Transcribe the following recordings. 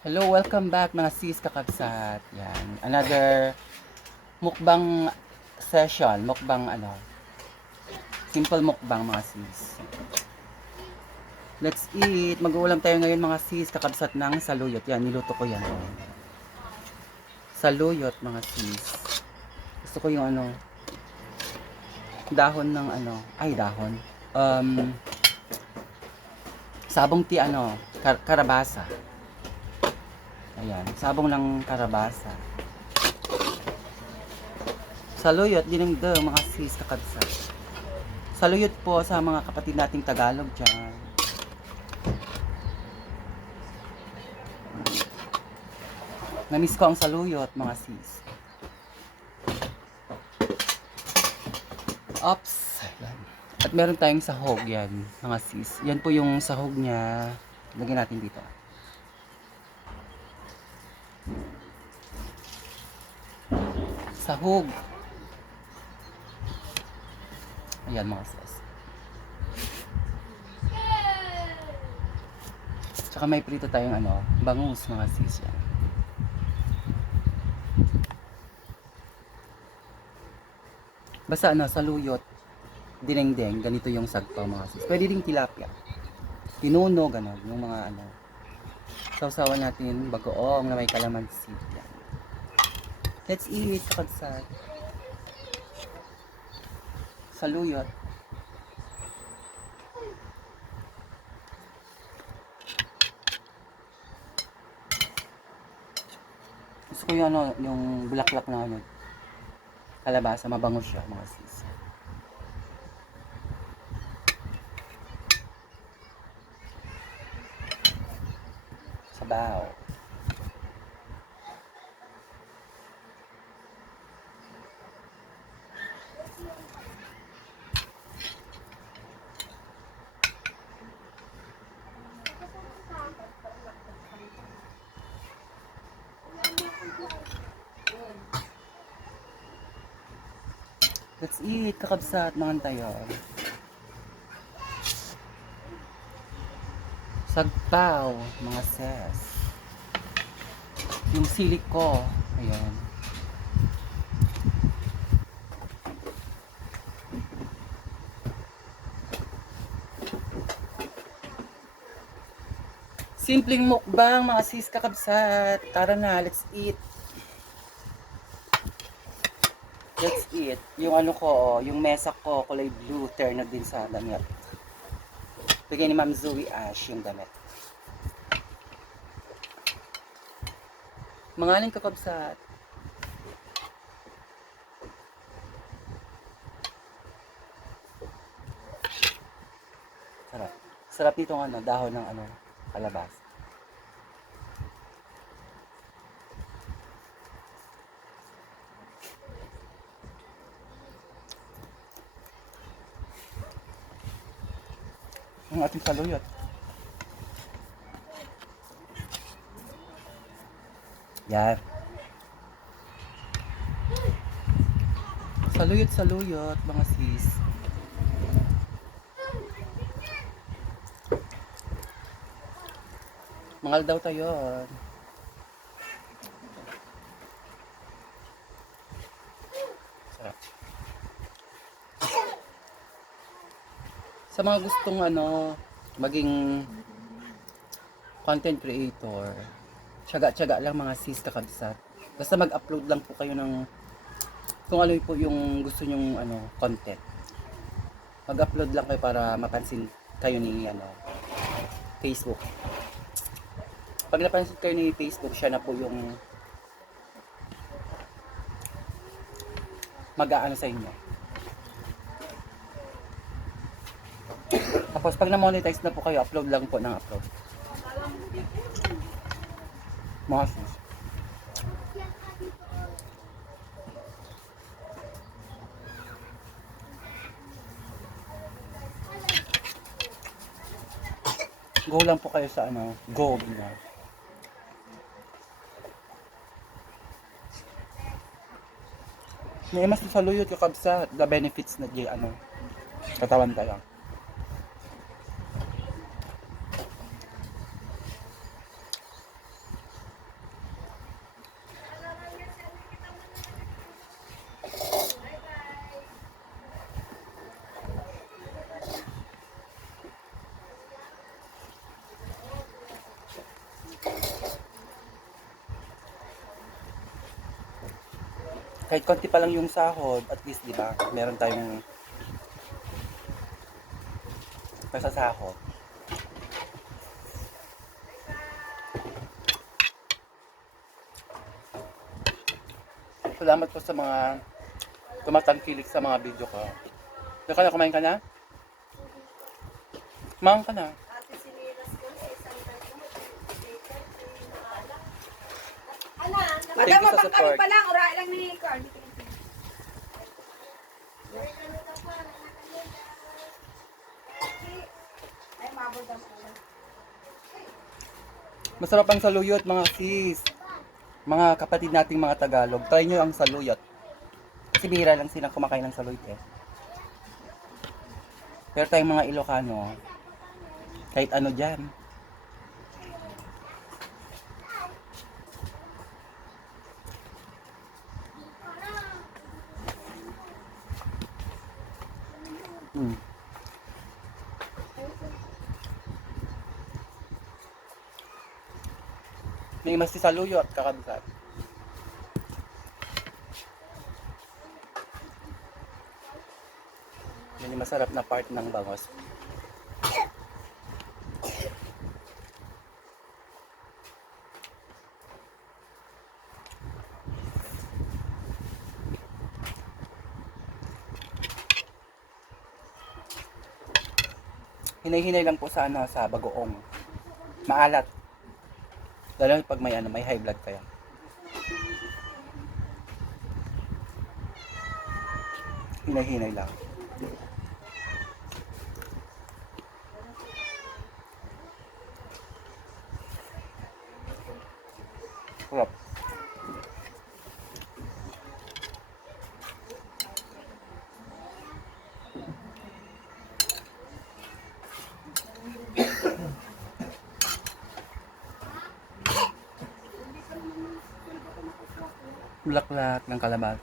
Hello, welcome back mga sis kakabsat. Yan, another mukbang session, mukbang simple mukbang mga sis. Let's eat. Mag-uulam tayo ngayon mga sis kakabsat ng saluyot. Yan, niluto ko yan. Saluyot mga sis. Gusto ko yung dahon ng dahon. Um, sabong karabasa. Ayan, sabong ng karabasa. Saluyot, dinengdeng mga sis kakabsat. Saluyot po sa mga kapatid nating Tagalog dyan. Namiss ko ang saluyot mga sis. Ops. Ayan. At meron tayong sahog yan mga sis. Yan po yung sahog niya. Lagyan natin dito. Sahog. Ayan mga sis. Tsaka may prito tayong bangus mga sis yan. Basta saluyot, dinengdeng, ganito yung sagpaw mga sis. Pwede ding tilapia. Tinuno, gano'n. Yung mga sausawan natin, bagoong na may kalamansi. Yan. Let's eat, kakabsat. Saluyot. Gusto ko yung bulaklak na kalabasa, mabango siya mga sis. Sabaw. Let's eat, kakabsat, mga tayo. Sagpaw, mga ses. Yung sili ko, ayan. Simpleng mukbang, mga sis kakabsat. Tara na, let's eat. Let's eat. Yung yung mesa ko, kulay blue, turn na din sa damit. Bigay ni Ma'am Zoe Ash yung damit. Mga aling kakabsat. Sarap. Sarap nitong dahon ng kalabas. Ang ating saluyot. Yan. Saluyot, mga sis. Mangal daw tayo. Sarap. Sa mga gustong maging content creator, tiyaga-tiyaga lang mga sis kakabsat. Basta mag-upload lang po kayo ng kung ano po yung gusto nyong content. Mag-upload lang kayo para mapansin kayo ni Facebook. Pag napansin kayo ni Facebook, siya na po yung mag-aano sa inyo. Tapos pag na-monetize na po kayo, upload lang po ng upload. Mga sis. Go lang po kayo sa go na. May mas saluyot kakabsat, the benefits na katawan tayo. Kahit konti pa lang yung sahod, at least, di ba, meron tayong masasahod. Salamat po sa mga tumatangkilik sa mga video ko. Diyan ka na, kumain ka na? Kumain ka na. Thank Madam, you sa mabang kami support. pa lang. Ura lang ni Carl. Ay, mabot ang ulan. Masarap ang saluyot, mga sis. Mga kapatid nating mga Tagalog. Try nyo ang saluyot. Kasi bihira lang silang kumakain ng saluyot eh. Pero tayong mga Ilocano, kahit ano dyan. Hmm. May mas si saluyot, kakabsat. Yan yung masarap na part ng bangos. Hinay-hinay lang po sa ano, sa bagoong. Maalat. Lalo pag may ano, may high blood kayo. Hinay-hinay lang. Sarap. Bulaklak ng kalabasa.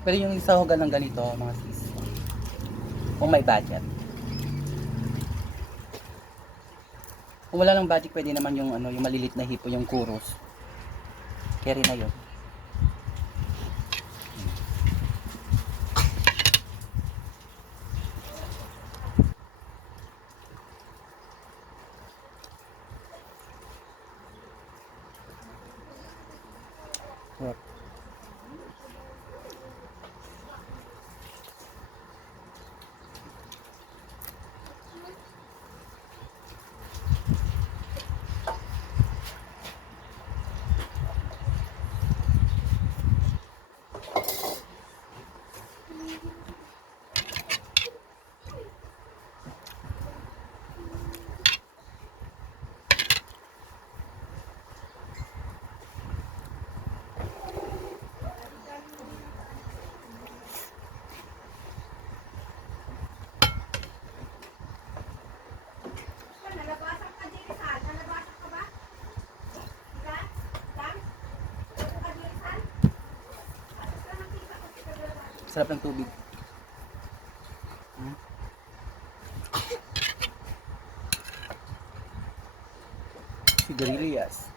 Pero yung isa hugan ng ganito, mga sis, kung may budget. Kung wala lang budget, pwede naman yung ano, yung malilit na hipo, yung kuros. Carry na yun. Sarap. Nalabasan ka din, Sal. Nalabasan ka ba? Diba? Dam? Ito ka din, Sal? Atas ka nakita ko si Kagalabasan. Sarap ng tubig. Sigarilyas.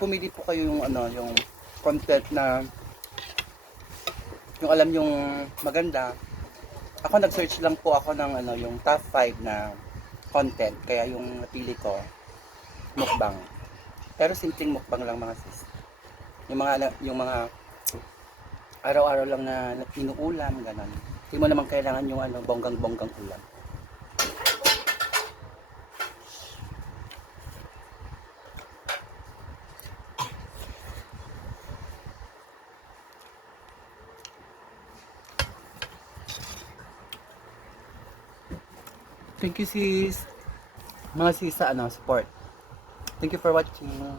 Pumili po kayo yung ano, yung content na yung alam yung maganda. Ako nag-search lang po ako ng ano, yung top 5 na content. Kaya yung napili ko, mukbang. Pero simpleng mukbang lang mga sis. Yung mga araw-araw lang na inuulam, gano'n. Hindi mo naman kailangan yung ano, bonggang-bonggang ulam. Thank you sis. Mga sis sa ano, support. Thank you for watching.